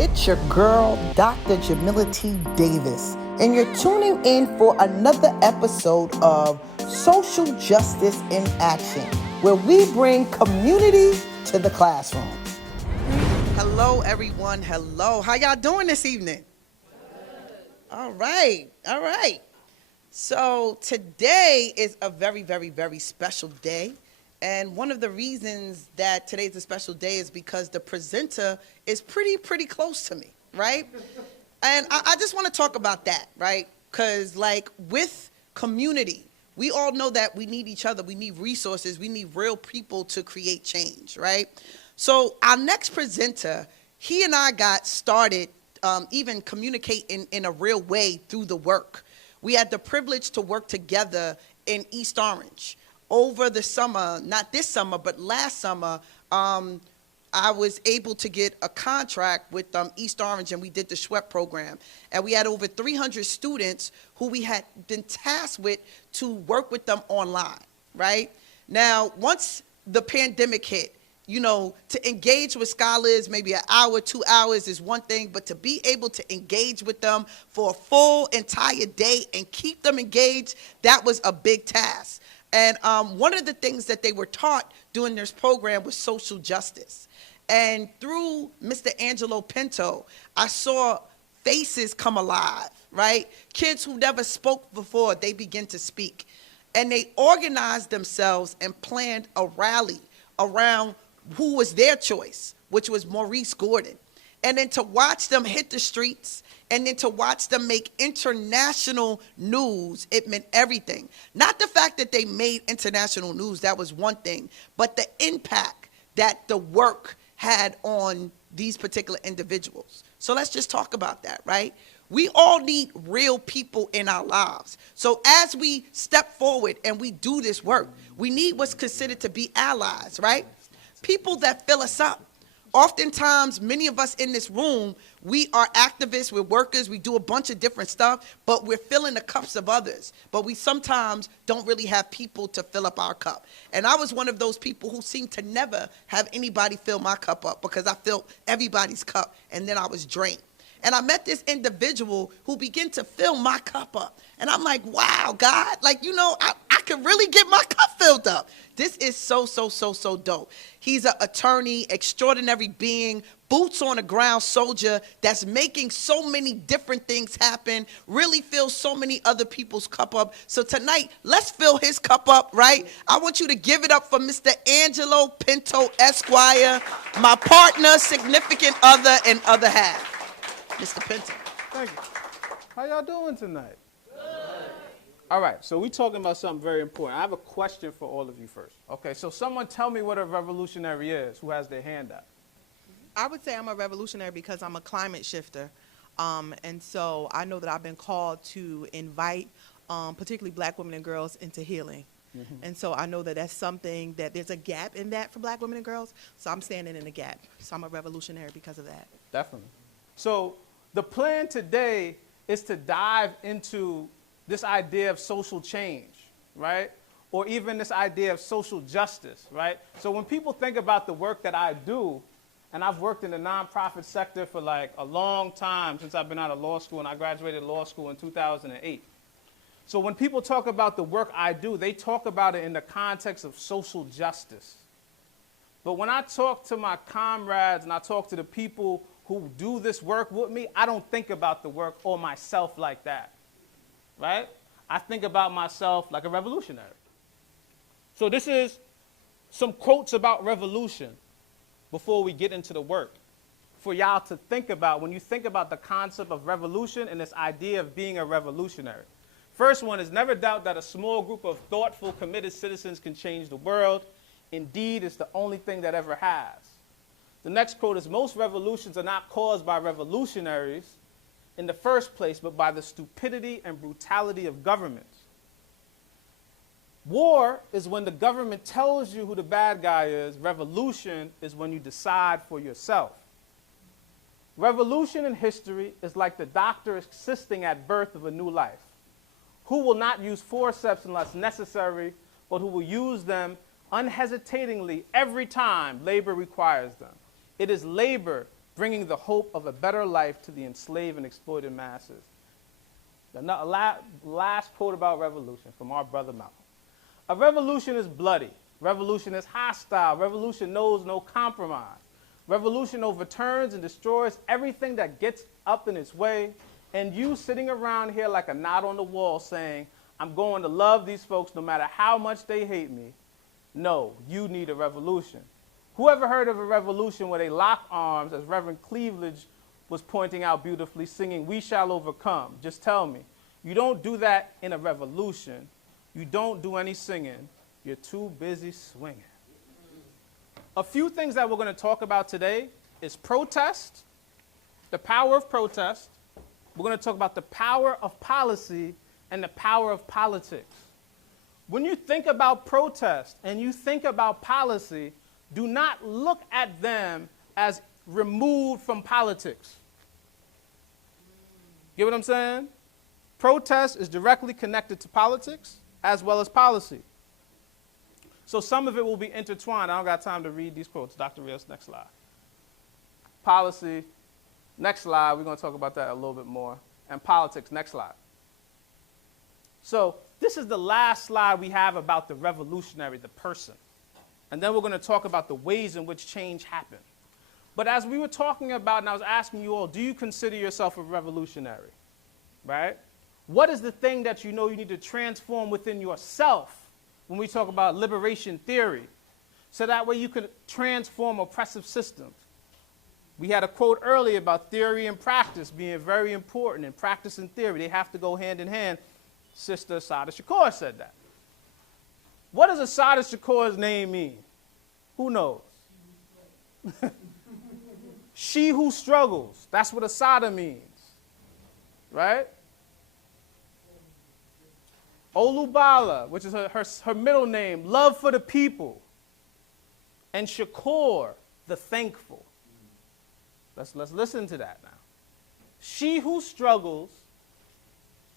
It's your girl, Dr. Jamila T. Davis, and you're tuning in for another episode of Social Justice in Action, where we bring community to the classroom. Hello, everyone. Hello. How y'all doing this evening? All right. All right. So today is a very, very, very special day. And one of the reasons that today's a special day is because the presenter is pretty close to me, right? And I just want to talk about that, right? Because like with community, we all know that we need each other. We need resources. We need real people to create change, right? So our next presenter, he and I got started even communicating in a real way through the work. We had the privilege to work together in East Orange. Over the summer, not this summer, but last summer, I was able to get a contract with East Orange, and we did the SWEP program. And we had over 300 students who we had been tasked with to work with them online, right? Now, once the pandemic hit, you know, to engage with scholars, maybe an hour, 2 hours is one thing, but to be able to engage with them for a full entire day and keep them engaged, that was a big task. And one of the things that they were taught during this program was social justice. And through Mr. Angelo Pinto, I saw faces come alive, right? Kids who never spoke before, they begin to speak. And they organized themselves and planned a rally around who was their choice, which was Maurice Gordon. And then to watch them hit the streets, and then to watch them make international news, it meant everything. Not the fact that they made international news, that was one thing, but the impact that the work had on these particular individuals. So let's just talk about that, right? We all need real people in our lives. So as we step forward and we do this work, we need what's considered to be allies, right? People that fill us up. Oftentimes, many of us in this room, we are activists, we're workers, we do a bunch of different stuff, but we're filling the cups of others. But we sometimes don't really have people to fill up our cup. And I was one of those people who seemed to never have anybody fill my cup up because I filled everybody's cup and then I was drained. And I met this individual who began to fill my cup up. And I'm like, wow, God, like, you know, I can really get my cup filled up. This is so dope. He's an attorney, extraordinary being, boots on the ground soldier that's making so many different things happen, really fills so many other people's cup up. So tonight, let's fill his cup up, right? I want you to give it up for Mr. Angelo Pinto, Esquire, my partner, significant other, and other half. Mr. Pinto. Thank you. How y'all doing tonight? Good. All right, so we're talking about something very important. I have a question for all of you first. Okay, so someone tell me what a revolutionary is, who has their hand up. I would say I'm a revolutionary because I'm a climate shifter. And so I know that I've been called to invite particularly black women and girls into healing. Mm-hmm. And so I know that that's something that there's a gap in that for black women and girls. So I'm standing in a gap. So I'm a revolutionary because of that. Definitely. So the plan today is to dive into this idea of social change, right? Or even this idea of social justice, right? So when people think about the work that I do, and I've worked in the nonprofit sector for like a long time since I've been out of law school, and I graduated law school in 2008. So when people talk about the work I do, they talk about it in the context of social justice. But when I talk to my comrades and I talk to the people who do this work with me, I don't think about the work or myself like that, right? I think about myself like a revolutionary. So this is some quotes about revolution before we get into the work for y'all to think about when you think about the concept of revolution and this idea of being a revolutionary. First one is never doubt that a small group of thoughtful, committed citizens can change the world. Indeed, it's the only thing that ever has. The next quote is, most revolutions are not caused by revolutionaries in the first place, but by the stupidity and brutality of governments. War is when the government tells you who the bad guy is. Revolution is when you decide for yourself. Revolution in history is like the doctor assisting at birth of a new life, who will not use forceps unless necessary, but who will use them unhesitatingly every time labor requires them. It is labor bringing the hope of a better life to the enslaved and exploited masses. The last quote about revolution from our brother Malcolm. A revolution is bloody. Revolution is hostile. Revolution knows no compromise. Revolution overturns and destroys everything that gets up in its way. And you sitting around here like a knot on the wall saying, I'm going to love these folks no matter how much they hate me. No, you need a revolution. Whoever heard of a revolution where they lock arms, as Reverend Cleveland was pointing out beautifully, singing, "We shall overcome"? Just tell me. You don't do that in a revolution. You don't do any singing. You're too busy swinging. A few things that we're going to talk about today is protest, the power of protest. We're going to talk about the power of policy and the power of politics. When you think about protest and you think about policy, do not look at them as removed from politics. Get what I'm saying? Protest is directly connected to politics as well as policy. So some of it will be intertwined. I don't got time to read these quotes. Dr. Rios, next slide. Policy, next slide. We're going to talk about that a little bit more. And politics, next slide. So this is the last slide we have about the revolutionary, the person. And then we're going to talk about the ways in which change happened. But as we were talking about, and I was asking you all, do you consider yourself a revolutionary? Right? What is the thing that you know you need to transform within yourself when we talk about liberation theory? So that way you can transform oppressive systems. We had a quote earlier about theory and practice being very important, and practice and theory, they have to go hand in hand. Sister Assata Shakur said that. What does Assata Shakur's name mean? Who knows? She who struggles. That's what Assata means. Right? Olubala, which is her middle name, love for the people. And Shakur, the thankful. Let's listen to that now. She who struggles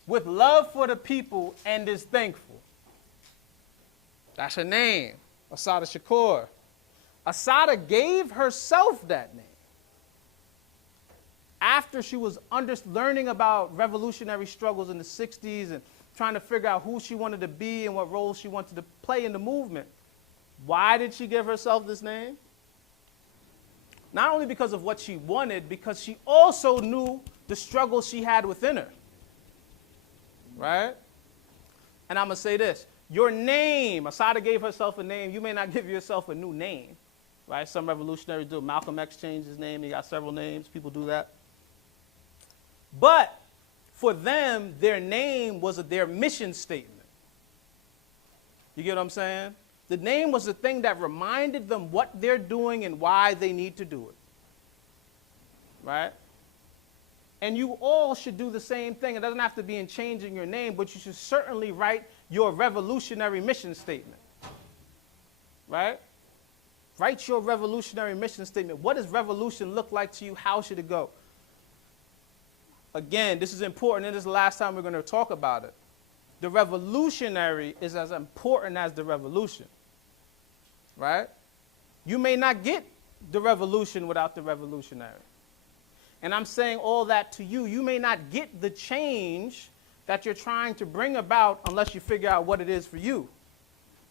with love for the people and is thankful. That's her name, Assata Shakur. Assata gave herself that name after she was learning about revolutionary struggles in the 60s and trying to figure out who she wanted to be and what role she wanted to play in the movement. Why did she give herself this name? Not only because of what she wanted, because she also knew the struggle she had within her. Right? And I'm going to say this. Your name, Assata gave herself a name. You may not give yourself a new name. Right? Some revolutionaries do. Malcolm X changed his name. He got several names. People do that. But for them, their name was their mission statement. You get what I'm saying? The name was the thing that reminded them what they're doing and why they need to do it. Right? And you all should do the same thing. It doesn't have to be in changing your name, but you should certainly write your revolutionary mission statement. Right? Write your revolutionary mission statement. What does revolution look like to you? How should it go? Again, this is important, and this is the last time we're going to talk about it. The revolutionary is as important as the revolution. Right? You may not get the revolution without the revolutionary. And I'm saying all that to you. You may not get the change that you're trying to bring about unless you figure out what it is for you,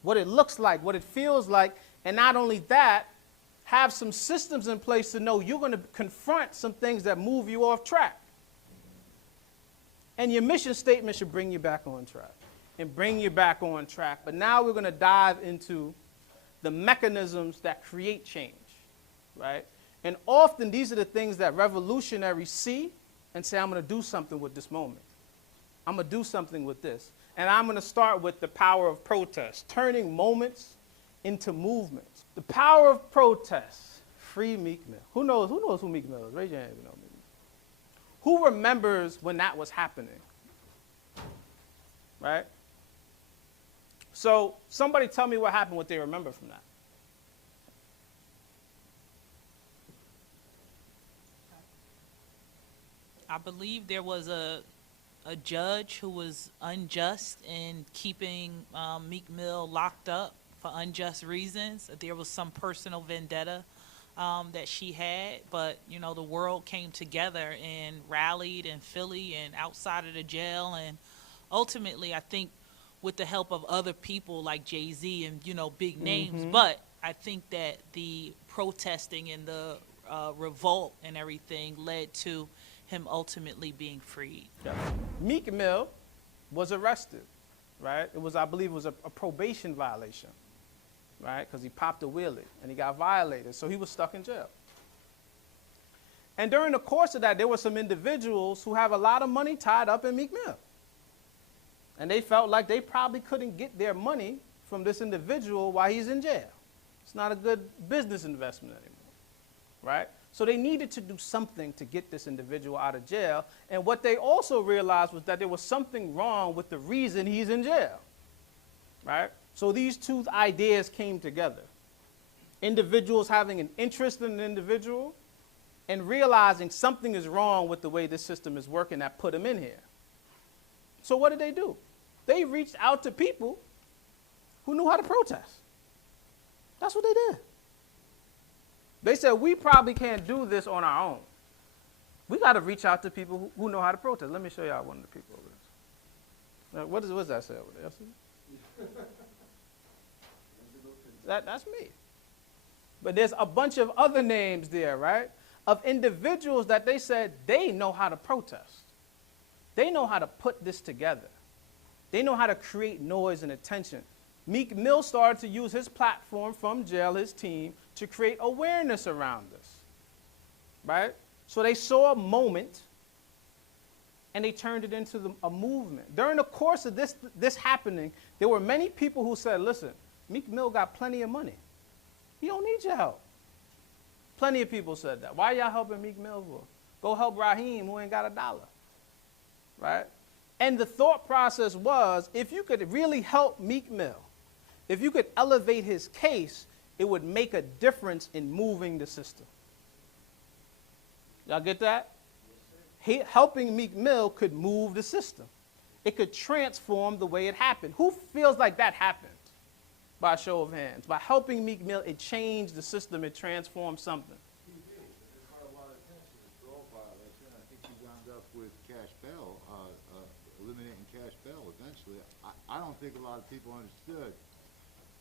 what it looks like, what it feels like, and not only that, have some systems in place to know you're going to confront some things that move you off track. And your mission statement should bring you back on track and bring you back on track. But now we're going to dive into the mechanisms that create change, right? And often these are the things that revolutionaries see and say, I'm going to do something with this moment. I'm going to do something with this. And I'm going to start with the power of protest, turning moments into movements. The power of protest. Free Meek Mill. Who knows who Meek Mill is? Raise your hand if you know Meek Mill. Who remembers when that was happening? Right? So somebody tell me what happened, what they remember from that. I believe there was a judge who was unjust in keeping Meek Mill locked up for unjust reasons. There was some personal vendetta that she had, but the world came together and rallied in Philly and outside of the jail, and ultimately, I think with the help of other people like Jay-Z and big names, but I think that the protesting and the revolt and everything led to him ultimately being freed. Yeah. Meek Mill was arrested, right? I believe it was a probation violation, right? Because he popped a wheelie and he got violated, so he was stuck in jail. And during the course of that, there were some individuals who have a lot of money tied up in Meek Mill. And they felt like they probably couldn't get their money from this individual while he's in jail. It's not a good business investment anymore, right? So they needed to do something to get this individual out of jail. And what they also realized was that there was something wrong with the reason he's in jail, right? So these two ideas came together. Individuals having an interest in an individual and realizing something is wrong with the way this system is working that put him in here. So what did they do? They reached out to people who knew how to protest. That's what they did. They said, we probably can't do this on our own. We got to reach out to people who know how to protest. Let me show y'all one of the people over there. What does that say over there? That's me. But there's a bunch of other names there, right, of individuals that they said they know how to protest. They know how to put this together. They know how to create noise and attention. Meek Mill started to use his platform from jail, his team, to create awareness around this, right? So they saw a moment, and they turned it into a movement. During the course of this happening, there were many people who said, listen, Meek Mill got plenty of money. He don't need your help. Plenty of people said that. Why y'all helping Meek Mill for? Go help Raheem, who ain't got a dollar, right? And the thought process was, if you could really help Meek Mill, if you could elevate his case, it would make a difference in moving the system. Y'all get that? Helping Meek Mill could move the system. It could transform the way it happened. Who feels like that happened? By a show of hands. By helping Meek Mill, it changed the system. It transformed something. It caught a lot of attention, this parole violation. I think he wound up with cash bail, eliminating cash bail eventually. I don't think a lot of people understood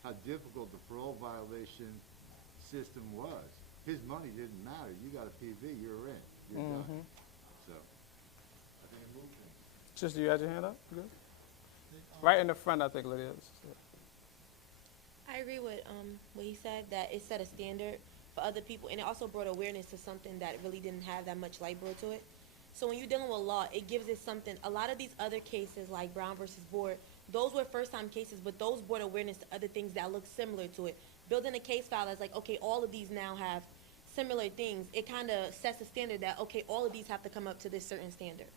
how difficult the parole violation system was. His money didn't matter. You got a PV, you're in. You're done. So, I think it moved him. Sister, you had your hand up? Good. Right in the front, I think, Lydia. I agree with what he said, that it set a standard for other people, and it also brought awareness to something that really didn't have that much light brought to it. So when you're dealing with law, it gives it something. A lot of these other cases, like Brown versus Board, those were first-time cases, but those brought awareness to other things that look similar to it. Building a case file that's like, okay, all of these now have similar things. It kind of sets a standard that, okay, all of these have to come up to this certain standard.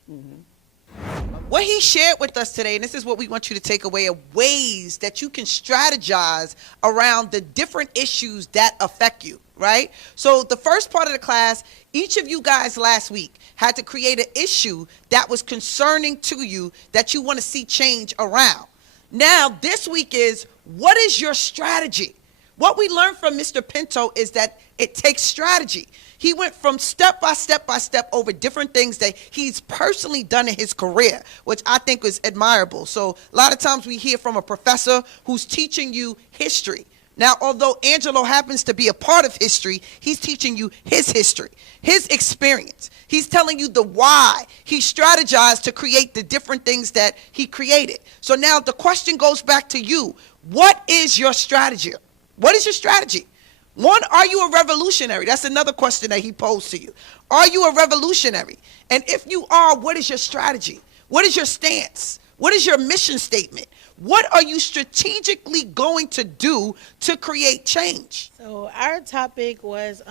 What he shared with us today, and this is what we want you to take away, are ways that you can strategize around the different issues that affect you, right? So the first part of the class, each of you guys last week had to create an issue that was concerning to you that you want to see change around. Now, this week is, what is your strategy? What we learned from Mr. Pinto is that it takes strategy. He went from step by step by step over different things that he's personally done in his career, which I think is admirable. So a lot of times we hear from a professor who's teaching you history. Now, although Angelo happens to be a part of history, he's teaching you his history, his experience. He's telling you the why. He strategized to create the different things that he created. So now the question goes back to you. What is your strategy? What is your strategy? One, are you a revolutionary? That's another question that he posed to you. Are you a revolutionary? And if you are, what is your strategy? What is your stance? What is your mission statement? What are you strategically going to do to create change? So our topic was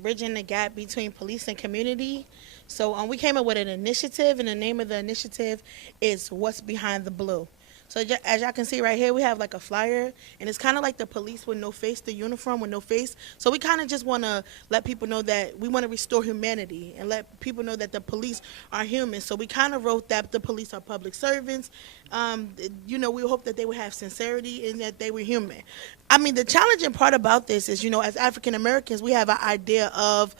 bridging the gap between police and community. So we came up with an initiative, and the name of the initiative is What's Behind the Blue. So as y'all can see right here, we have like a flyer, and it's kind of like the police with no face, the uniform with no face. So we kind of just want to let people know that we want to restore humanity and let people know that the police are human. So we kind of wrote that the police are public servants. We hope that they would have sincerity and that they were human. I mean, the challenging part about this is, as African Americans, we have an idea of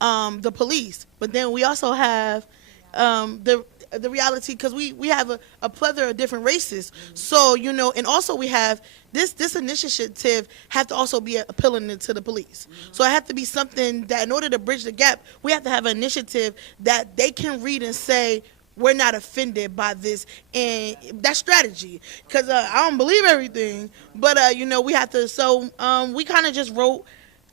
the police, but then we also have the reality, because we have a plethora of different races. So, and also we have this initiative have to also be appealing to the police. So it have to be something that in order to bridge the gap, we have to have an initiative that they can read and say, we're not offended by this, and that strategy, because I don't believe everything, but we have to. So we kind of just wrote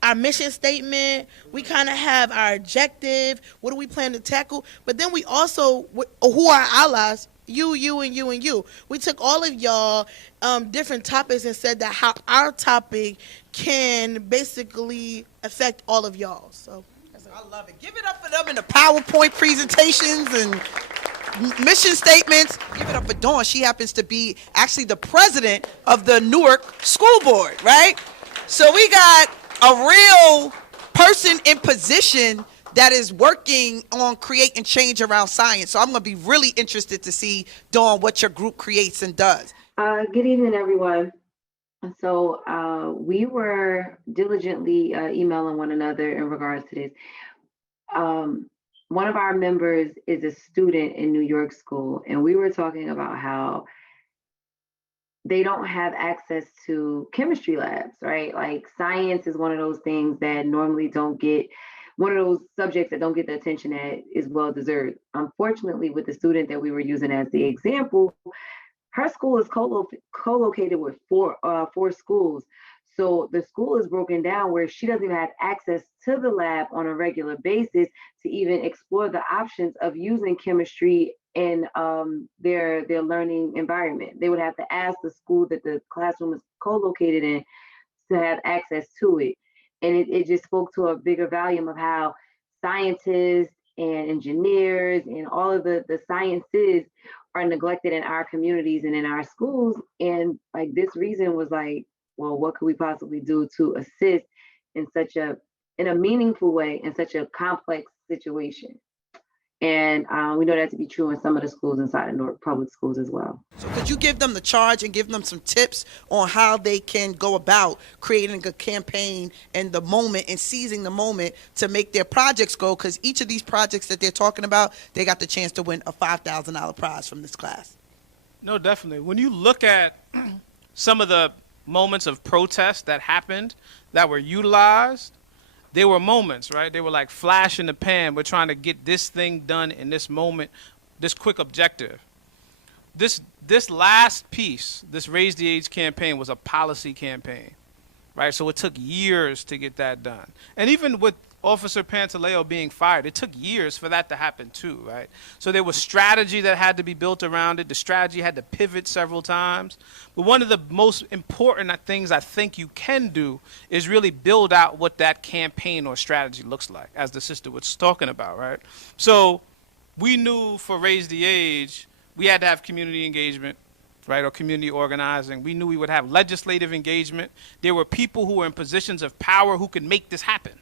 our mission statement. We kind of have our objective. What do we plan to tackle? But then we also, who are our allies? You, and you, and you. We took all of y'all different topics and said that how our topic can basically affect all of y'all. So I love it. Give it up for them in the PowerPoint presentations and mission statements. Give it up for Dawn. She happens to be actually the president of the Newark School Board, right? So we got a real person in position that is working on creating change around science. So I'm going to be really interested to see, Dawn, what your group creates and does. Good evening, everyone. So we were diligently emailing one another in regards to this. One of our members is a student in New York school, and we were talking about how they don't have access to chemistry labs, right? Like science is one of those things that normally don't get, one of those subjects that don't get the attention that is well deserved. Unfortunately, with the student that we were using as the example, her school is co-located with four schools. So the school is broken down where she doesn't even have access to the lab on a regular basis to even explore the options of using chemistry in their learning environment. They would have to ask the school that the classroom is co-located in to have access to it. And it just spoke to a bigger volume of how scientists and engineers and all of the sciences are neglected in our communities and in our schools. And like this reason was like, well, what could we possibly do to assist in a meaningful way in such a complex situation? And we know that to be true in some of the schools inside of Newark Public Schools as well. So could you give them the charge and give them some tips on how they can go about creating a campaign and the moment and seizing the moment to make their projects go? Because each of these projects that they're talking about, they got the chance to win a $5,000 prize from this class. No, definitely. When you look at some of the moments of protest that happened that were utilized, they were moments, right? They were like flash in the pan. We're trying to get this thing done in this moment, this quick objective. This last piece, this Raise the Age campaign, was a policy campaign, right? So it took years to get that done. And even with Officer Pantaleo being fired, it took years for that to happen too, right? So there was strategy that had to be built around it. The strategy had to pivot several times. But one of the most important things I think you can do is really build out what that campaign or strategy looks like, as the sister was talking about, right? So we knew for Raise the Age, we had to have community engagement, right, or community organizing. We knew we would have legislative engagement. There were people who were in positions of power who could make this happen.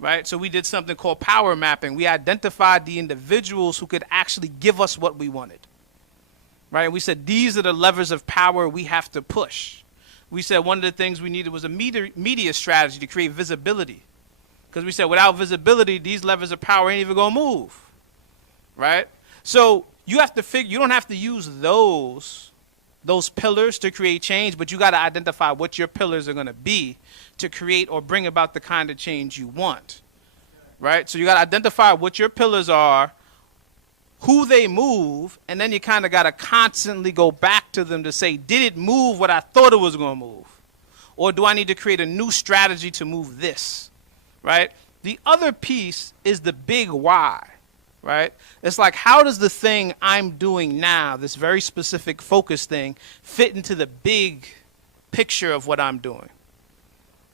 Right? So we did something called power mapping. We identified the individuals who could actually give us what we wanted. Right? And we said, these are the levers of power we have to push. We said one of the things we needed was a media strategy to create visibility. Because we said without visibility, these levers of power ain't even going to move. Right? So you have to figure, you don't have to use those pillars to create change, but you got to identify what your pillars are going to be to create or bring about the kind of change you want, right? So you got to identify what your pillars are, who they move, and then you kind of got to constantly go back to them to say, did it move what I thought it was going to move? Or do I need to create a new strategy to move this, right? The other piece is the big why, right? It's like, how does the thing I'm doing now, this very specific focus thing, fit into the big picture of what I'm doing,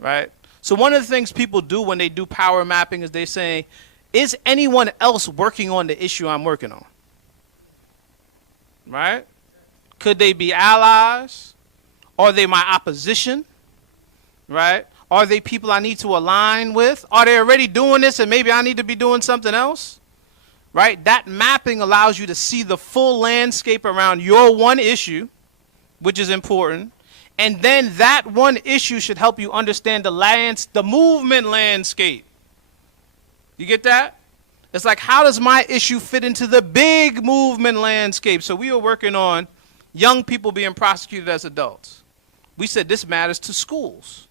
right? So one of the things people do when they do power mapping is they say, is anyone else working on the issue I'm working on, right? Could they be allies? Are they my opposition? Right? Are they people I need to align with? Are they already doing this and maybe I need to be doing something else? Right? That mapping allows you to see the full landscape around your one issue, which is important. And then that one issue should help you understand the movement landscape. You get that? It's like, how does my issue fit into the big movement landscape? So we were working on young people being prosecuted as adults. We said this matters to schools.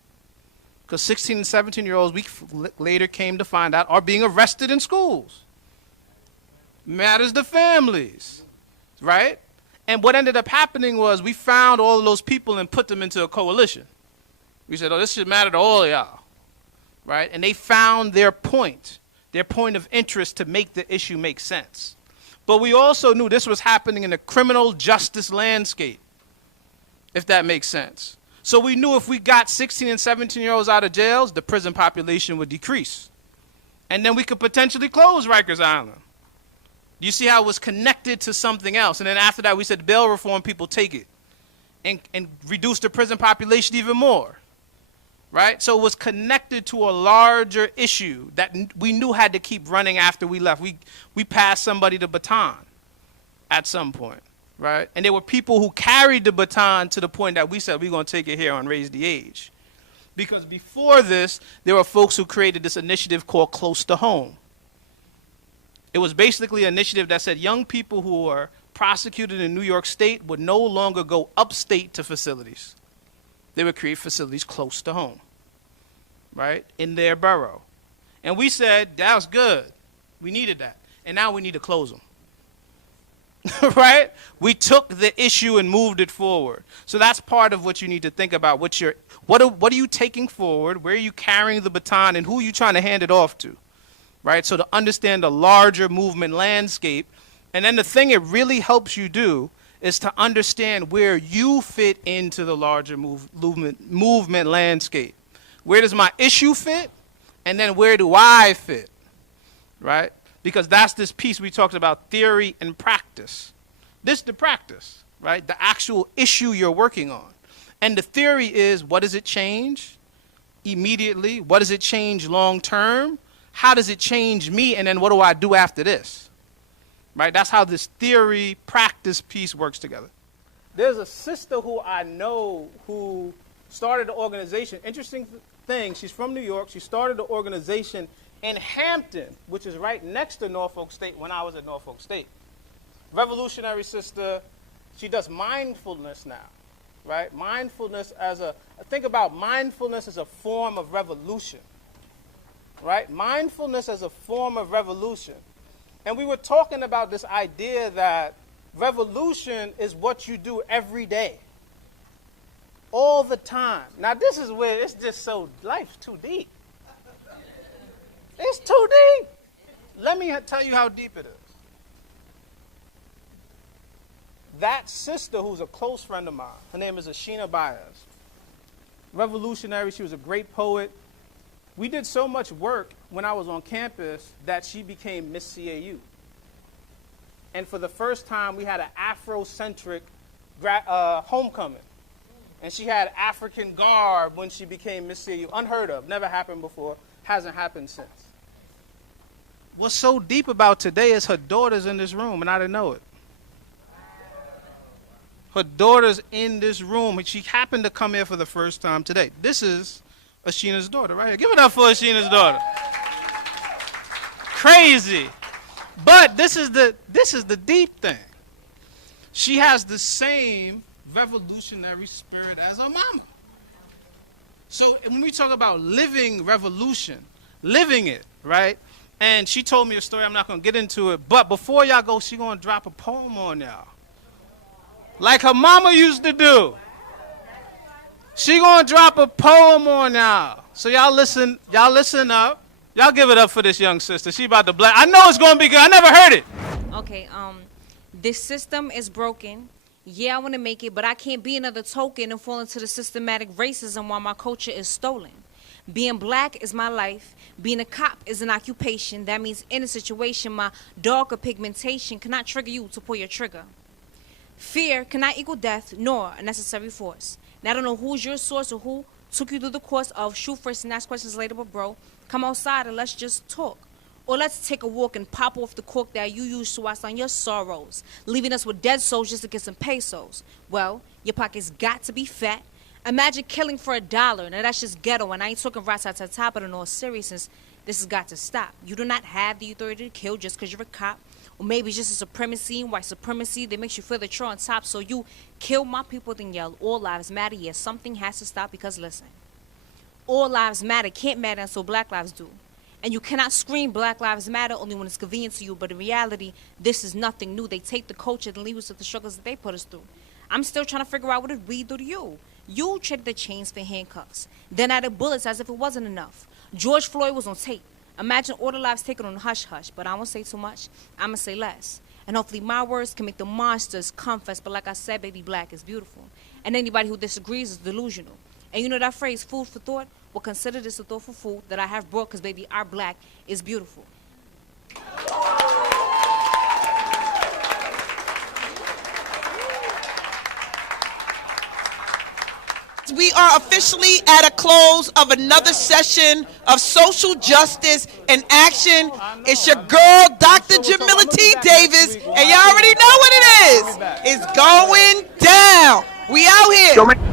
Because 16 and 17-year-olds, we later came to find out, are being arrested in schools. Matters to families, right? And what ended up happening was we found all of those people and put them into a coalition. We said, oh, this should matter to all of y'all, right? And they found their point of interest to make the issue make sense. But we also knew this was happening in the criminal justice landscape, if that makes sense. So we knew if we got 16 and 17-year-olds out of jails, the prison population would decrease. And then we could potentially close Rikers Island. You see how it was connected to something else. And then after that, we said bail reform, people take it and reduce the prison population even more. Right? So it was connected to a larger issue that we knew had to keep running after we left. We passed somebody the baton at some point. Right? And there were people who carried the baton to the point that we said, we're going to take it here and raise the age. Because before this, there were folks who created this initiative called Close to Home. It was basically an initiative that said young people who were prosecuted in New York State would no longer go upstate to facilities. They would create facilities close to home, right, in their borough. And we said, that was good. We needed that. And now we need to close them. Right? We took the issue and moved it forward. So that's part of what you need to think about. What are you taking forward? Where are you carrying the baton? And who are you trying to hand it off to? Right? So to understand the larger movement landscape. And then the thing it really helps you do is to understand where you fit into the larger movement landscape. Where does my issue fit? And then where do I fit? Right? Because that's this piece we talked about, theory and practice. This is the practice, right? The actual issue you're working on. And the theory is, what does it change immediately? What does it change long term? How does it change me? And then what do I do after this? Right? That's how this theory practice piece works together. There's a sister who I know who started an organization. Interesting thing, she's from New York. She started an organization in Hampton, which is right next to Norfolk State when I was at Norfolk State. Revolutionary sister. She does mindfulness now, right? Mindfulness think about mindfulness as a form of revolution, right? Mindfulness as a form of revolution. And we were talking about this idea that revolution is what you do every day, all the time. Now, this is where it's just so, life's too deep. It's too deep. Let me tell you how deep it is. That sister, who's a close friend of mine, her name is Ashina Baez. Revolutionary, she was a great poet. We did so much work when I was on campus that she became Miss CAU. And for the first time, we had an Afrocentric homecoming. And she had African garb when she became Miss CAU. Unheard of, never happened before, hasn't happened since. What's so deep about today is her daughter's in this room, and I didn't know it. Her daughter's in this room, and she happened to come here for the first time today. This is Ashina's daughter right here. Give it up for Ashina's daughter. Crazy. But this is the deep thing. She has the same revolutionary spirit as her mama. So when we talk about living revolution, living it, right? And she told me a story, I'm not going to get into it, but before y'all go, she's going to drop a poem on y'all. Like her mama used to do. She going to drop a poem on y'all. So y'all listen up. Y'all give it up for this young sister. She about to blast. I know it's going to be good. I never heard it. Okay, this system is broken. Yeah, I want to make it, but I can't be another token and fall into the systematic racism while my culture is stolen. Being black is my life. Being a cop is an occupation. That means in a situation, my darker pigmentation cannot trigger you to pull your trigger. Fear cannot equal death nor a necessary force. Now, I don't know who's your source or who took you through the course of shoot first and ask questions later, but bro, come outside and let's just talk. Or let's take a walk and pop off the cork that you used to wash on your sorrows, leaving us with dead souls just to get some pesos. Well, your pockets got to be fat. Imagine killing for $1. Now that's just ghetto, and I ain't talking rat-tat-tat-tat, but in all seriousness, this has got to stop. You do not have the authority to kill just because you're a cop. Or maybe it's just a supremacy and white supremacy that makes you feel that you're on top. So you kill my people, then yell, all lives matter. Yes, something has to stop because listen, all lives matter can't matter until black lives do. And you cannot scream Black Lives Matter only when it's convenient to you. But in reality, this is nothing new. They take the culture and leave us with the struggles that they put us through. I'm still trying to figure out what did we do to you. You traded the chains for handcuffs, then added bullets as if it wasn't enough. George Floyd was on tape. Imagine all the lives taken on hush-hush. But I won't say too much. I'm going to say less. And hopefully my words can make the monsters confess. But like I said, baby, black is beautiful. And anybody who disagrees is delusional. And you know that phrase, food for thought? Well, consider this a thoughtful food that I have brought because, baby, our black is beautiful. We are officially at a close of another session of social justice and action. It's your girl, Dr. Jamila T. Davis, and y'all already know what it is. It's going down. We out here.